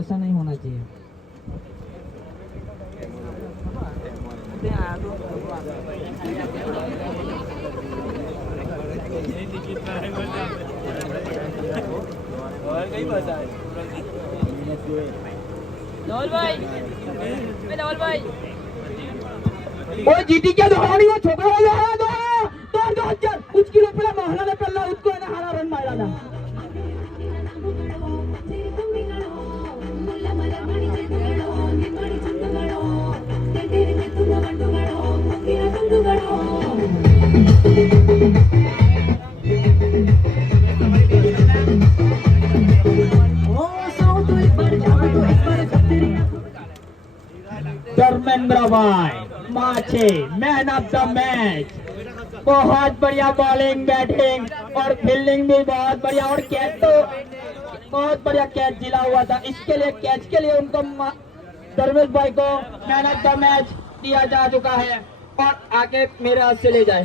ऐसा नहीं होना चाहिए। वो जीती क्या दौड़ानी वो छोकरा वाला है दो कुछ किलो पेला महला ने पेला उसको ने हारा रन मारा ना धर्मेंद्र भाई माचे मैन ऑफ द मैच। बहुत बढ़िया बॉलिंग बैटिंग और फील्डिंग भी बहुत बढ़िया और कैच तो बहुत बढ़िया कैच जिला हुआ था। इसके लिए कैच के लिए उनको धर्मेंद्र भाई को मैन ऑफ द मैच दिया जा चुका है और आगे मेरे हाथ से ले जाए।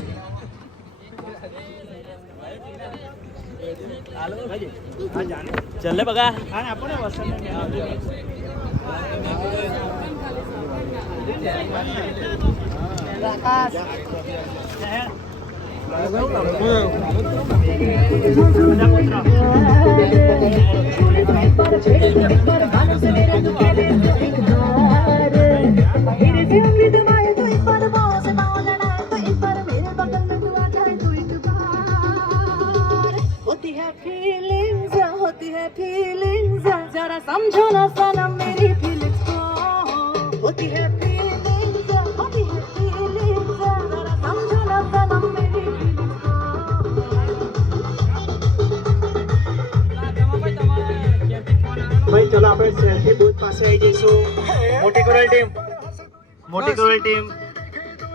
चल बघा होती है फीलिंग्स जरा समझो ना सनम मेरी फीलिंग्स को। होती है फीलिंग्स जरा समझो ना सनम मेरी फीलिंग्स को। भाई चलो આપણે સેલ્ફી બૂથ પાસે આવી જઈશું। મોટી કોરલ ટીમ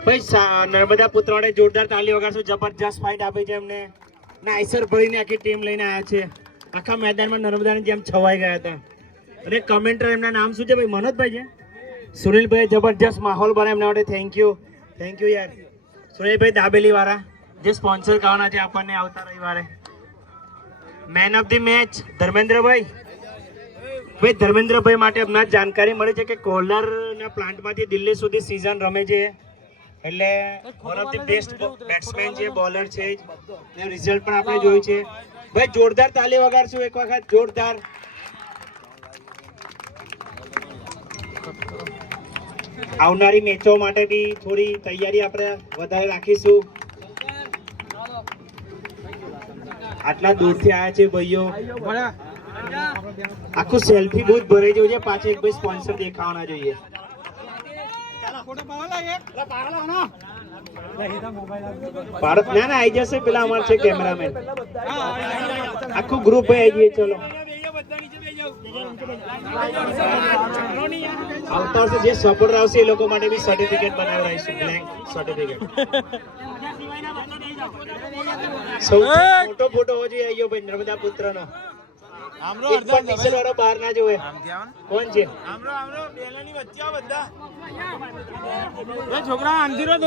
ભાઈ નર્મદા પુત્રોને જોરદાર તાલી વગાડશું। જબરજસ્ત ફાઇટ આપી છે એમને નાઈસર ભરીને આખી ટીમ લઈને આવ્યા છે। આખા મેદાનમાં નર્મદાની જેમ છવાઈ ગયા હતા। અને કમેન્ટર એમના નામ શું છે ભાઈ? મનોજભાઈ છે, સુનિલભાઈ। જબરજસ્ત માહોલ બને એમના માટે। થેન્ક યુ યાર સુનિલભાઈ દાબેલી વાળા જે સ્પોન્સર કરવાના છે આપણને આવતા રવિવારે। Man of the match Dharmendrabhai. ભાઈ ધર્મેન્દ્રભાઈ માટે હમણાં જાણકારી મળી છે કે કોલારના પ્લાન્ટમાંથી દિલ્હી સુધી સીઝન રમે છે, એટલે one of the best batsman છે, બોલર છે। રિઝલ્ટ પણ આપણે જોયું છે। ભાઈ જોરદાર તાલી વગાડશું એક વખત, જોરદાર। આવનારી મેચો માટે બી થોડી તૈયારી આપણે વધારે રાખીશું। આટલા દૂરથી આવ્યા છે ભાઈઓ। આખું સેલ્ફી બૂથ ભરાઈ ગયું છે। પાછળ એક ભાઈ સ્પોન્સર દેખાવાના જોઈએ। ભારત ના આવી જશે પેલા અમાર છે કેમેરામેન। આખું ગ્રુપ ભાઈ આવી જઈએ। ચલો આવતા વર્ષે જે સપોર્ટર આવશે એ લોકો માટે બી સર્ટિફિકેટ બનાવડાવીશું, બ્લેન્ક સર્ટિફિકેટ। સૌથી મોટો ફોટો હોવો જોઈએ આવ્યો ભાઈ નર્મદા પુત્રનો। એક પણ પિક્સેલ વાળો બહાર ના જોવે। કોણ છે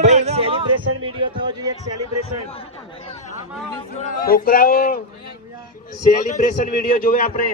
ભાઈ? સેલિબ્રેશન વિડિયો થવો જોઈએ, એક સેલિબ્રેશન। છોકરાઓ સેલિબ્રેશન વિડિયો જોવે આપણે।